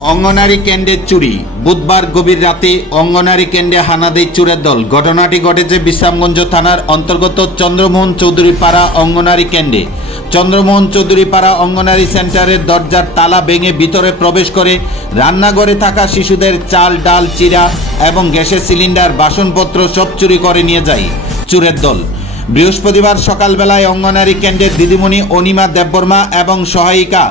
অঙ্গনারী কেন্দ্রে চুরি। বুধবার গভীর রাতে অঙ্গনারী কেন্দ্রে হানা দেয় চোরের দল। ঘটনাটি ঘটেছে বিশ্রামগঞ্জ থানার অন্তর্গত চন্দ্রমোহন চৌধুরী পাড়া অঙ্গনারী কেন্দ্রে। চন্দ্রমোহন চৌধুরী পাড়া অঙ্গনারী সেন্টারের দরজার তালা ভেঙে ভিতরে প্রবেশ করে রান্নাঘরে থাকা শিশুদের চাল ডাল চিরা এবং গ্যাসের সিলিন্ডার বাসনপত্র সব চুরি করে নিয়ে যায় চোরের দল। বৃহস্পতিবার সকালবেলায় অঙ্গনারী কেন্দ্রের দিদিমণি অনিমা দেববর্মা এবং সহায়িকা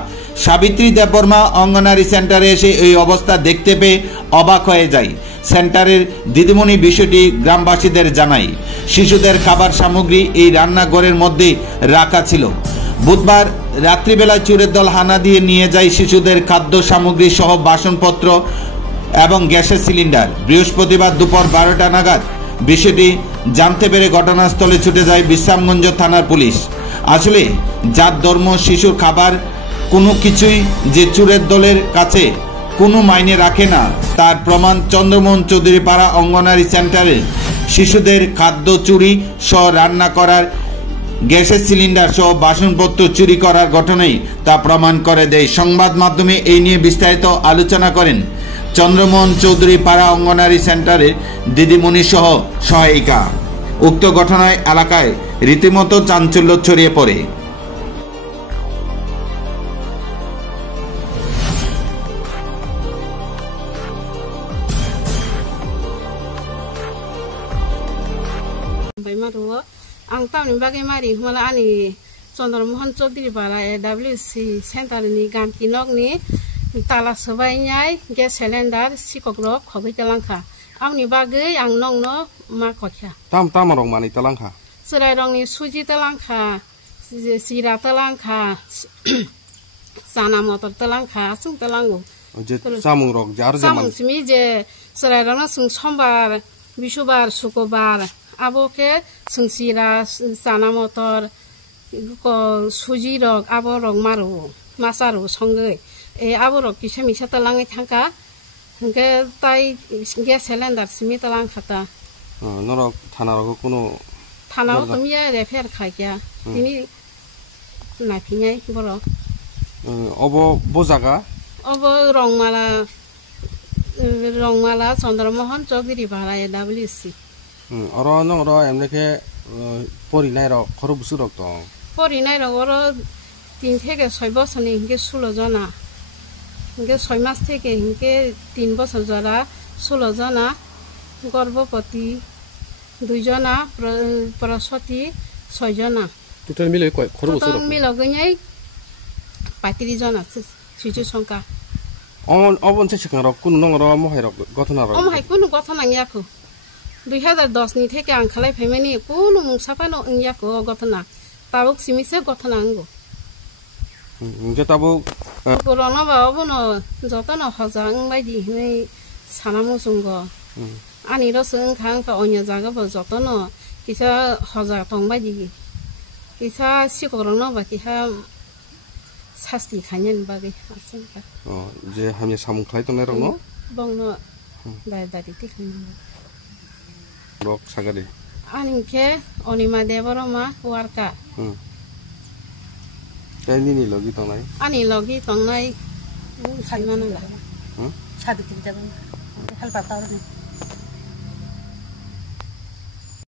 সাবিত্রী দেববর্মা অঙ্গনারী সেন্টারে এসে এই অবস্থা দেখতে পেয়ে অবাক হয়ে যায়। সেন্টারের দিদিমণি বিষয়টি গ্রামবাসীদের জানায়। শিশুদের খাবার সামগ্রী এই রান্নাঘরের মধ্যে রাখা ছিল। বুধবার রাত্রিবেলায় চোরের দল হানা দিয়ে নিয়ে যায় শিশুদের খাদ্য সামগ্রী সহ বাসনপত্র এবং গ্যাসের সিলিন্ডার। বৃহস্পতিবার দুপুর 12টা নাগাদ বিষয়টি জানতে পেরে ঘটনাস্থলে ছুটে যায় বিশ্রামগঞ্জ থানার পুলিশ। আসলে জাত ধর্ম শিশুর খাবার কোনো কিছুই যে চোরের দলের কাছে কোনো মাইনে রাখে না তার প্রমাণ চন্দ্রমোহন চৌধুরী পাড়া অঙ্গনারী সেন্টারে শিশুদের খাদ্য চুরি সহ রান্না করার গ্যাসের সিলিন্ডার সহ বাসনপত্র চুরি করার ঘটনাই তা প্রমাণ করে দেয়। সংবাদ মাধ্যমে এই নিয়ে বিস্তারিত আলোচনা করেন চন্দ্রমোহন চৌধুরী পাড়া অঙ্গনারী সেন্টারের দিদিমণি সহ সহায়িকা। উক্ত ঘটনায় এলাকায় রীতিমতো চাঞ্চল্য ছড়িয়ে পড়ে। आं टाउन बागै मारि मला आंनि चन्द्रमोहन चौधुरी पारा AWC सेन्टारनि गान्थि नगनि ताला सोबायनाय गेस सिलिन्डार सिकग्रक खबै तलांखा आंनि बागै आं नंनो मा खख्या ताम रं मानि तलांखा सोराय रंनि सुजि तलांखा सिरा तलांखा चाना मटर तलांखा सुं तलांगो जे सामुं रक जार जे सामुं सिमि जे सोराय रंना सुं सोमबार बिसुबार शुक्रबार आबोके सिरा चाना मटर सुजि रक आबो रक मारो मासारो संगै ए आबो रक किसे मिसा तलाङै थांका हंके ताई गेस सिलिन्डार सिमि तलांखाता नरक थाना रक कोनो थाना तमिया रेफेर खायया तिनि नाफिनाय बर अबो बोजागा अबो रंगमाला चन्द्रमोहन चौधुरी पारा AWC अर नंग र एमनेके परिनाय र खरो बुसु रक त परिनाय र अर 3 থেকে 6 বছরনি হিংকে 16 জনা হিংকে 6 মাস থেকে হিংকে 3 বছর জরা 16 জনা গর্ভবতী 2 জনা প্রসূতি 6 জনা টোটাল মিলে কয় খरो बुसु रक মিলে গኛই 35 জনা শিশু সংখ্যা অবন से सिगां रक कुनु नंग र महाय रक गथना र महाय कुनु गथना याखो 2010 नि থেকে आं खालाय फेमेनि कुनु मुसाफानो याखो गथना ताबुक सिमिसे गथना आंगो जे ताबु पुरानो बाबुनो जतन हजां बायदि नै सानामु जुंगो आनि रसों खांखा अन्य जागाबो जतन किसा हजा दं बायदि किसा सिगरनो बा किहा सास्ति खायन बागै आसंका जे हामि सामु खाय तने रनो बंनो दादारि तिखन रक सागारि आनिके अनिमा देबरमा वारका नि लगी तंनाय आनि लगी तंनाय सादिक हेल्प